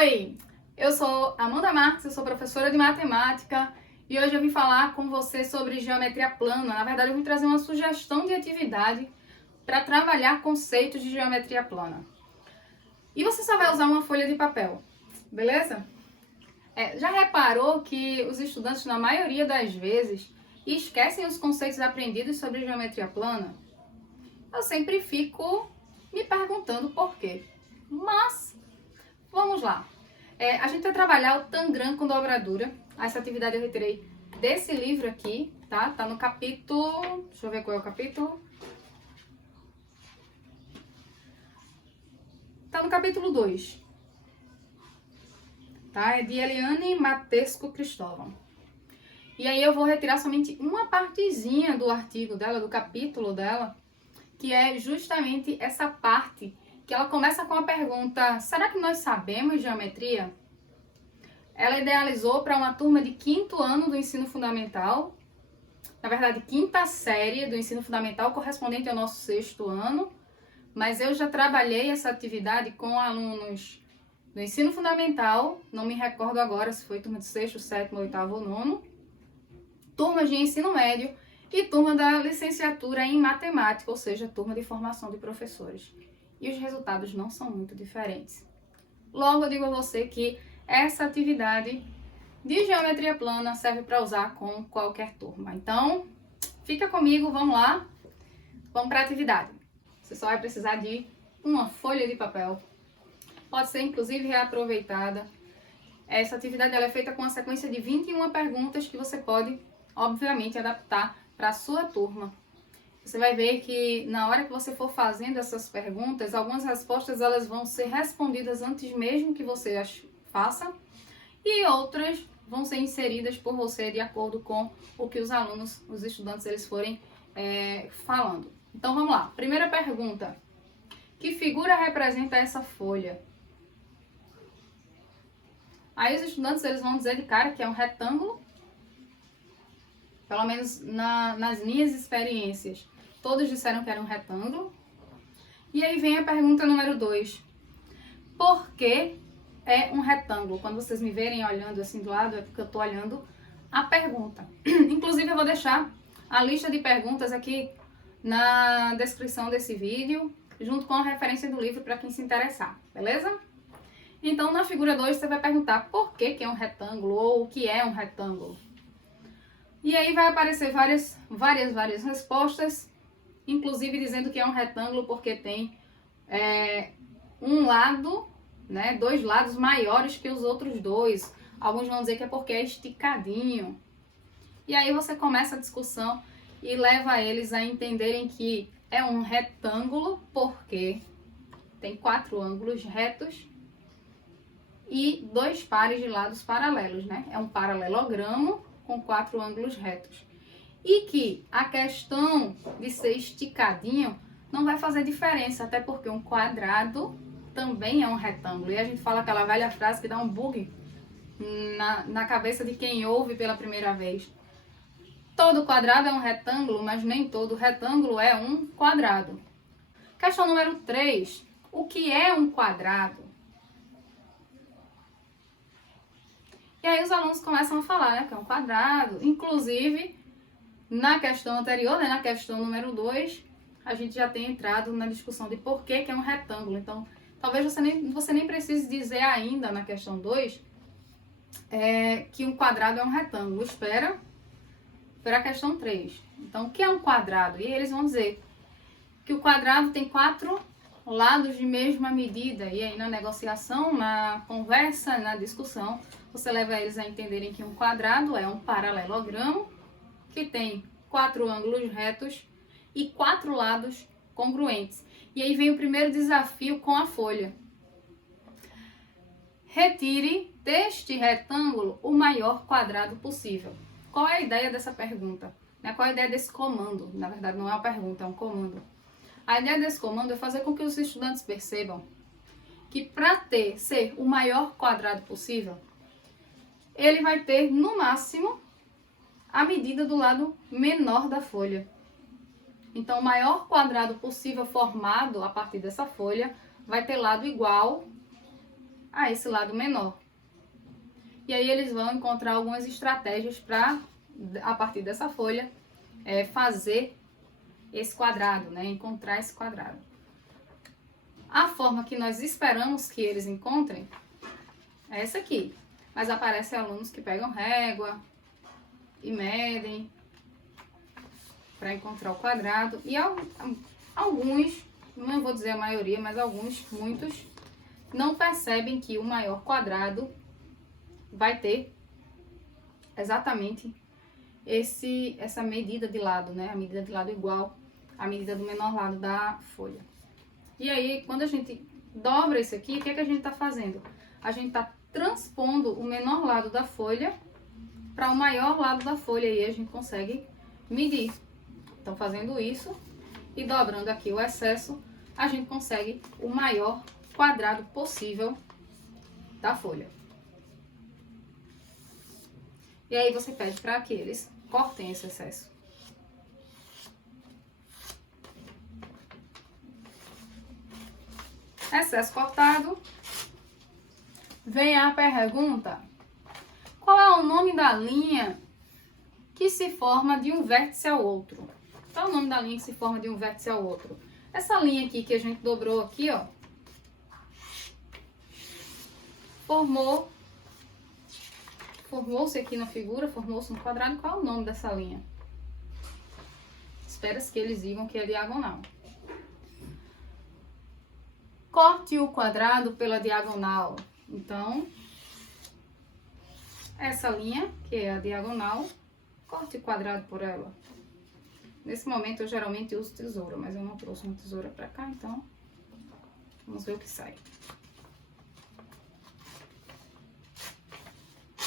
Oi, eu sou Amanda Marques, eu sou professora de matemática e hoje eu vim falar com você sobre geometria plana. Na verdade, eu vim trazer uma sugestão de atividade para trabalhar conceitos de geometria plana. E você só vai usar uma folha de papel, beleza? Já reparou que os estudantes, na maioria das vezes, esquecem os conceitos aprendidos sobre geometria plana? Eu sempre fico me perguntando por quê. Mas vamos lá. A gente vai trabalhar o Tangram com dobradura. Essa atividade eu retirei desse livro aqui, tá? Tá no capítulo... Deixa eu ver qual é o capítulo. Tá no capítulo 2. Tá? É de Eliane Matesco Cristóvão. E aí eu vou retirar somente uma partezinha do artigo dela, do capítulo dela, que é justamente essa parte que ela começa com a pergunta: será que nós sabemos geometria? Ela idealizou para uma turma de 5º ano do ensino fundamental, na verdade 5ª série do ensino fundamental, correspondente ao nosso 6º ano, mas eu já trabalhei essa atividade com alunos do ensino fundamental, não me recordo agora se foi turma de 6º, 7º, 8º ou 9º, turmas de ensino médio e turma da licenciatura em matemática, ou seja, turma de formação de professores. E os resultados não são muito diferentes. Logo, eu digo a você que essa atividade de geometria plana serve para usar com qualquer turma. Então, fica comigo, vamos lá, vamos para a atividade. Você só vai precisar de uma folha de papel, pode ser inclusive reaproveitada. Essa atividade ela é feita com uma sequência de 21 perguntas que você pode, obviamente, adaptar para a sua turma. Você vai ver que na hora que você for fazendo essas perguntas, algumas respostas elas vão ser respondidas antes mesmo que você as faça e outras vão ser inseridas por você de acordo com o que os alunos, os estudantes, eles forem falando. Então vamos lá. Primeira pergunta: que figura representa essa folha? Aí os estudantes eles vão dizer de cara que é um retângulo. Pelo menos nas minhas experiências, todos disseram que era um retângulo. E aí vem a pergunta número 2. Por que é um retângulo? Quando vocês me verem olhando assim do lado, é porque eu estou olhando a pergunta. Inclusive, eu vou deixar a lista de perguntas aqui na descrição desse vídeo, junto com a referência do livro para quem se interessar, beleza? Então, na figura 2, você vai perguntar por que é um retângulo ou o que é um retângulo. E aí vai aparecer várias respostas, inclusive dizendo que é um retângulo porque tem um lado, né, 2 lados maiores que os outros 2. Alguns vão dizer que é porque é esticadinho. E aí você começa a discussão e leva eles a entenderem que é um retângulo porque tem 4 ângulos retos e 2 pares de lados paralelos, né? É um paralelogramo com 4 ângulos retos. E que a questão de ser esticadinho não vai fazer diferença, até porque um quadrado também é um retângulo. E a gente fala aquela velha frase que dá um bug na cabeça de quem ouve pela primeira vez. Todo quadrado é um retângulo, mas nem todo retângulo é um quadrado. Questão número 3. O que é um quadrado? E aí os alunos começam a falar, né, que é um quadrado. Inclusive, na questão anterior, né, na questão número 2, a gente já tem entrado na discussão de por que é um retângulo. Então, talvez você nem precise dizer ainda na questão 2 que um quadrado é um retângulo. Espera a questão 3. Então, o que é um quadrado? E eles vão dizer que o quadrado tem 4 lados de mesma medida. E aí na negociação, na conversa, na discussão, você leva eles a entenderem que um quadrado é um paralelogramo que tem 4 ângulos retos e 4 lados congruentes. E aí vem o primeiro desafio com a folha. Retire deste retângulo o maior quadrado possível. Qual é a ideia dessa pergunta? Qual é a ideia desse comando? Na verdade, não é uma pergunta, é um comando. A ideia desse comando é fazer com que os estudantes percebam que para ser o maior quadrado possível, ele vai ter, no máximo, a medida do lado menor da folha. Então, o maior quadrado possível formado a partir dessa folha vai ter lado igual a esse lado menor. E aí eles vão encontrar algumas estratégias para, a partir dessa folha, fazer esse quadrado, né? Encontrar esse quadrado. A forma que nós esperamos que eles encontrem é essa aqui. Mas aparecem alunos que pegam régua e medem para encontrar o quadrado. E alguns, não vou dizer a maioria, mas alguns, muitos, não percebem que o maior quadrado vai ter exatamente essa medida de lado, né? A medida de lado igual à medida do menor lado da folha. E aí, quando a gente dobra isso aqui, o que é que a gente está fazendo? A gente está transpondo o menor lado da folha para o maior lado da folha e a gente consegue medir. Então, fazendo isso e dobrando aqui o excesso, a gente consegue o maior quadrado possível da folha. E aí você pede para que eles cortem esse excesso. Excesso cortado. Vem a pergunta: qual é o nome da linha que se forma de um vértice ao outro? Qual é o nome da linha que se forma de um vértice ao outro? Essa linha aqui que a gente dobrou aqui, ó, formou-se aqui na figura, formou-se no quadrado. Qual é o nome dessa linha? Espera-se que eles digam que é diagonal. Corte o quadrado pela diagonal. Então, essa linha, que é a diagonal, corte o quadrado por ela. Nesse momento, eu geralmente uso tesoura, mas eu não trouxe uma tesoura pra cá, então vamos ver o que sai.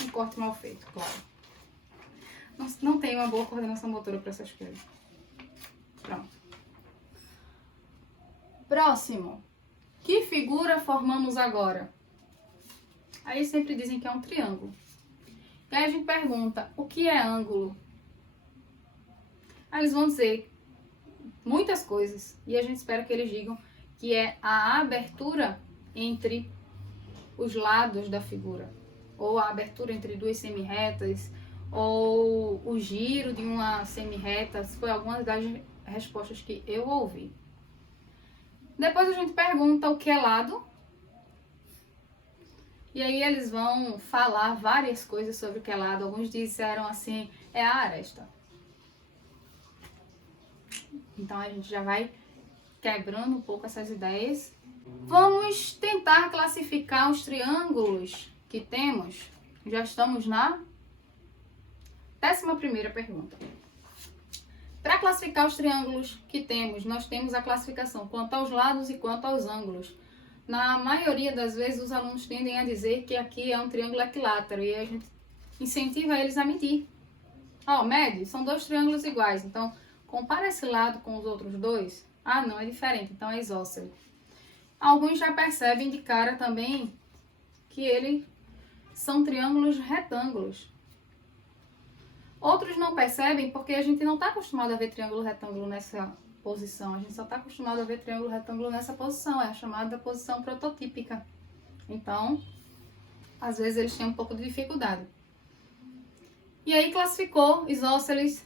Um corte mal feito, claro. Não tenho uma boa coordenação motora para essas coisas. Pronto. Próximo. Que figura formamos agora? Aí sempre dizem que é um triângulo. E aí a gente pergunta, o que é ângulo? Aí eles vão dizer muitas coisas. E a gente espera que eles digam que é a abertura entre os lados da figura. Ou a abertura entre duas semirretas. Ou o giro de uma semirreta. Foi algumas das respostas que eu ouvi. Depois a gente pergunta o que é lado. E aí eles vão falar várias coisas sobre o que é lado. Alguns disseram assim, é a aresta. Então a gente já vai quebrando um pouco essas ideias. Vamos tentar classificar os triângulos que temos. Já estamos na 11ª pergunta. Para classificar os triângulos que temos, nós temos a classificação quanto aos lados e quanto aos ângulos. Na maioria das vezes, os alunos tendem a dizer que aqui é um triângulo equilátero e a gente incentiva eles a medir. Ó, mede, são dois triângulos iguais, então compara esse lado com os outros dois. Ah, não, é diferente, então é isósceles. Alguns já percebem de cara também que eles são triângulos retângulos. Outros não percebem porque a gente não está acostumado a ver triângulo retângulo nessa posição. A gente só está acostumado a ver triângulo retângulo nessa posição. É a chamada posição prototípica. Então, às vezes eles têm um pouco de dificuldade. E aí classificou isósceles,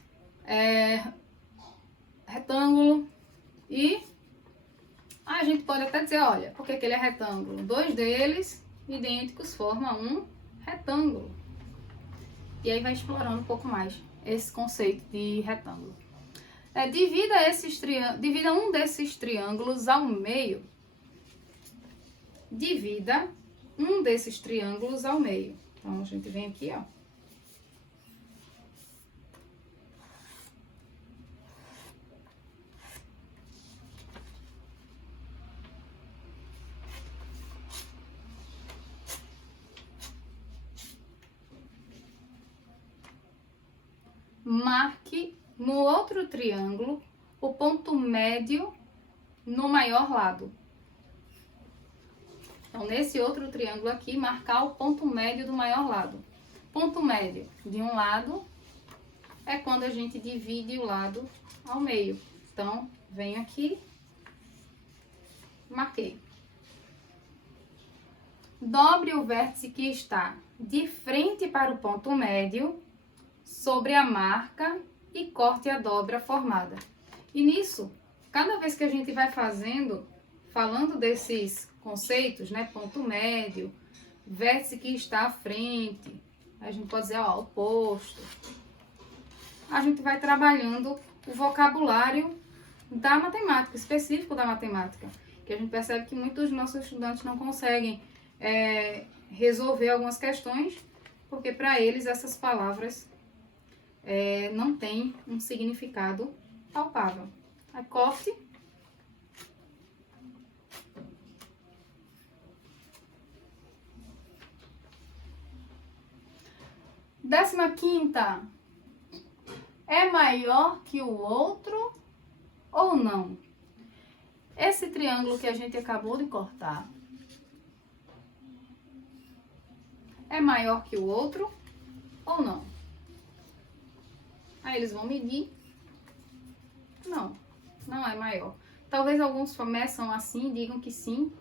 retângulo e a gente pode até dizer, olha, porque aquele é retângulo. Dois deles idênticos formam um retângulo. E aí vai explorando um pouco mais esse conceito de retângulo. Divida um desses triângulos ao meio. Divida um desses triângulos ao meio. Então, a gente vem aqui, ó. Marque no outro triângulo o ponto médio no maior lado. Então, nesse outro triângulo aqui, marcar o ponto médio do maior lado. Ponto médio de um lado é quando a gente divide o lado ao meio. Então, venho aqui, marquei. Dobre o vértice que está de frente para o ponto médio sobre a marca e corte a dobra formada. E nisso, cada vez que a gente vai falando desses conceitos, né, ponto médio, vértice que está à frente, a gente pode dizer, ó, oposto, a gente vai trabalhando o vocabulário da matemática, específico da matemática, que a gente percebe que muitos dos nossos estudantes não conseguem resolver algumas questões, porque para eles essas palavras não têm um significado palpável. A corte. Décima quinta. É maior que o outro ou não? Esse triângulo que a gente acabou de cortar é maior que o outro ou não? Aí eles vão medir. Não, não é maior. Talvez alguns começam assim, digam que sim,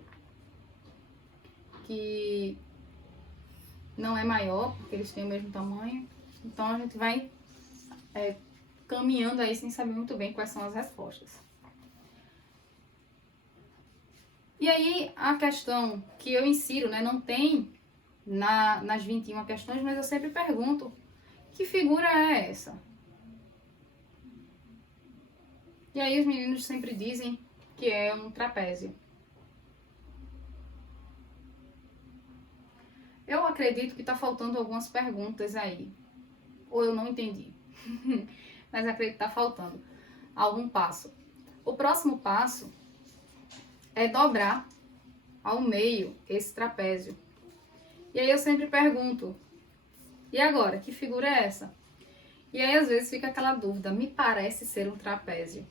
que não é maior, porque eles têm o mesmo tamanho. Então a gente vai caminhando aí sem saber muito bem quais são as respostas. E aí a questão que eu insiro, né, não tem nas 21 questões, mas eu sempre pergunto, que figura é essa? E aí os meninos sempre dizem que é um trapézio. Eu acredito que está faltando algumas perguntas aí, ou eu não entendi, mas acredito que está faltando algum passo. O próximo passo é dobrar ao meio esse trapézio. E aí eu sempre pergunto, e agora, que figura é essa? E aí às vezes fica aquela dúvida, me parece ser um trapézio.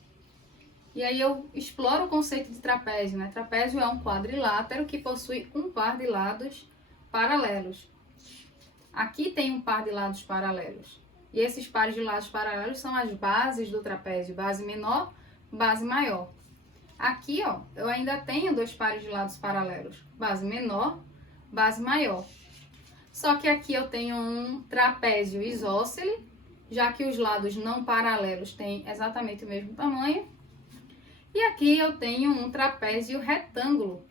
E aí eu exploro o conceito de trapézio, né? Trapézio é um quadrilátero que possui um par de lados paralelos. Aqui tem um par de lados paralelos. E esses pares de lados paralelos são as bases do trapézio, base menor, base maior. Aqui, ó, eu ainda tenho dois pares de lados paralelos, base menor, base maior. Só que aqui eu tenho um trapézio isósceles, já que os lados não paralelos têm exatamente o mesmo tamanho. E aqui eu tenho um trapézio retângulo,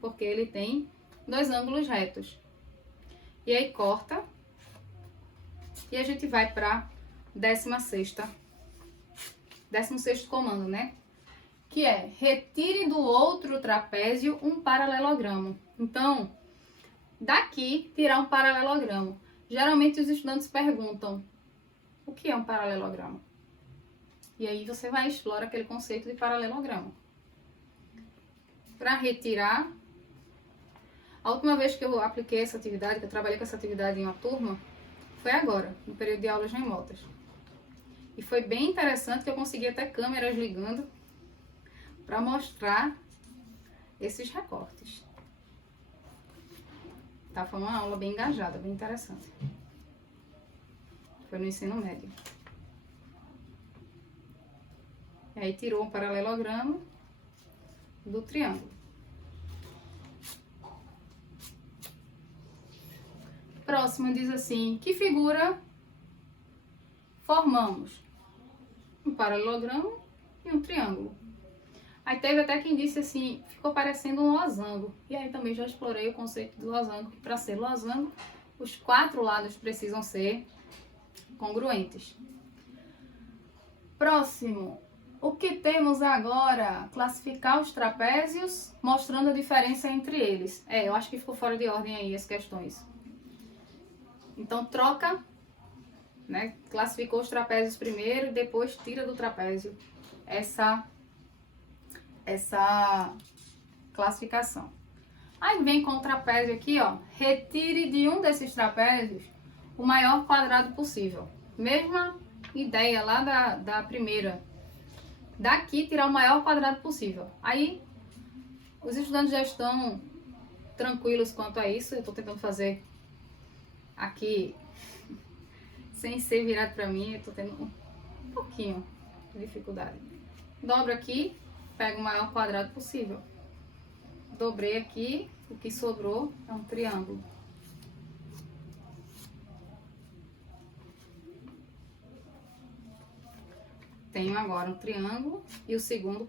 porque ele tem dois ângulos retos. E aí corta. E a gente vai para 16º comando, né? Que é, retire do outro trapézio um paralelogramo. Então, daqui tirar um paralelogramo. Geralmente os estudantes perguntam, o que é um paralelogramo? E aí você vai explorar aquele conceito de paralelogramo. Para retirar, a última vez que eu apliquei essa atividade, que eu trabalhei com essa atividade em uma turma, foi agora, no período de aulas remotas. E foi bem interessante que eu consegui até câmeras ligando para mostrar esses recortes. Tá, foi uma aula bem engajada, bem interessante. Foi no ensino médio. E aí tirou um paralelogramo do triângulo. Próximo diz assim, que figura formamos? Um paralelogramo e um triângulo. Aí teve até quem disse assim, ficou parecendo um losango. E aí também já explorei o conceito do losango, que para ser losango, os 4 lados precisam ser congruentes. Próximo. O que temos agora? Classificar os trapézios, mostrando a diferença entre eles. Eu acho que ficou fora de ordem aí as questões. Então, troca, né? Classificou os trapézios primeiro e depois tira do trapézio essa classificação. Aí vem com o trapézio aqui, ó. Retire de um desses trapézios o maior quadrado possível. Mesma ideia lá da primeira. Daqui, tirar o maior quadrado possível. Aí, os estudantes já estão tranquilos quanto a isso. Eu estou tentando fazer aqui, sem ser virado para mim. Eu estou tendo um pouquinho de dificuldade. Dobro aqui, pego o maior quadrado possível. Dobrei aqui, O que sobrou é um triângulo. Tenho agora um triângulo e o segundo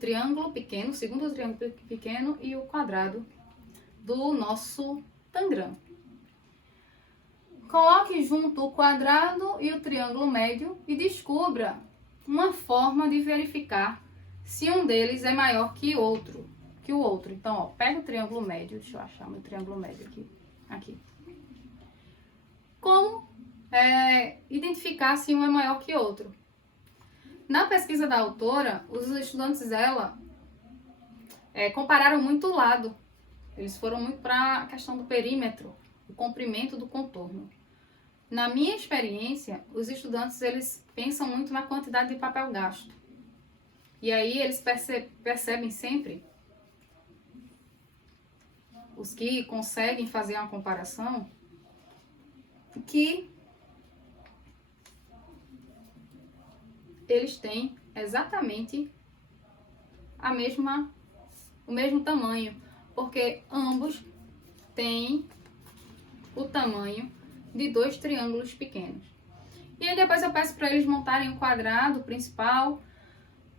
triângulo pequeno, o segundo triângulo pequeno e o quadrado do nosso tangram. Coloque junto o quadrado e o triângulo médio e descubra uma forma de verificar se um deles é maior que o outro. Então, ó, pega o triângulo médio, deixa eu achar o meu triângulo médio aqui. Como identificar se um é maior que outro? Na pesquisa da autora, os estudantes dela compararam muito o lado. Eles foram muito para a questão do perímetro, o comprimento do contorno. Na minha experiência, os estudantes eles pensam muito na quantidade de papel gasto. E aí eles percebem sempre, os que conseguem fazer uma comparação, que eles têm exatamente o mesmo tamanho, porque ambos têm o tamanho de 2 triângulos pequenos. E aí depois eu peço para eles montarem o quadrado principal.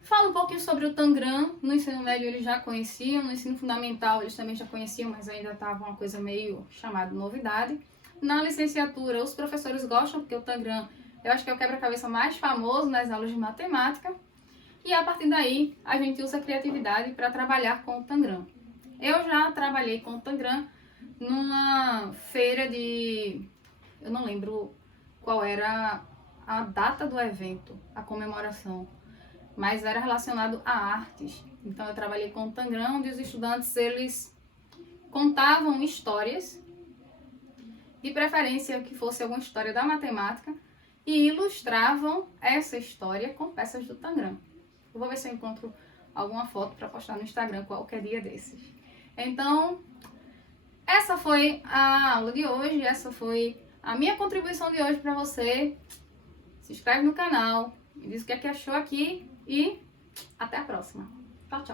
Falo um pouquinho sobre o tangram. No ensino médio eles já conheciam, no ensino fundamental eles também já conheciam, mas ainda estava uma coisa meio chamada novidade. Na licenciatura os professores gostam, porque o tangram eu acho que é o quebra-cabeça mais famoso nas aulas de matemática. E a partir daí a gente usa a criatividade para trabalhar com o tangram. Eu já trabalhei com o tangram numa feira de... eu não lembro qual era a data do evento, a comemoração, mas era relacionado a artes. Então eu trabalhei com o tangram, onde os estudantes eles contavam histórias, de preferência que fosse alguma história da matemática, e ilustravam essa história com peças do tangram. Eu vou ver se eu encontro alguma foto para postar no Instagram qualquer dia desses. Então, essa foi a aula de hoje, essa foi a minha contribuição de hoje para você. Se inscreve no canal, me diz o que é que achou aqui e até a próxima. Tchau, tchau.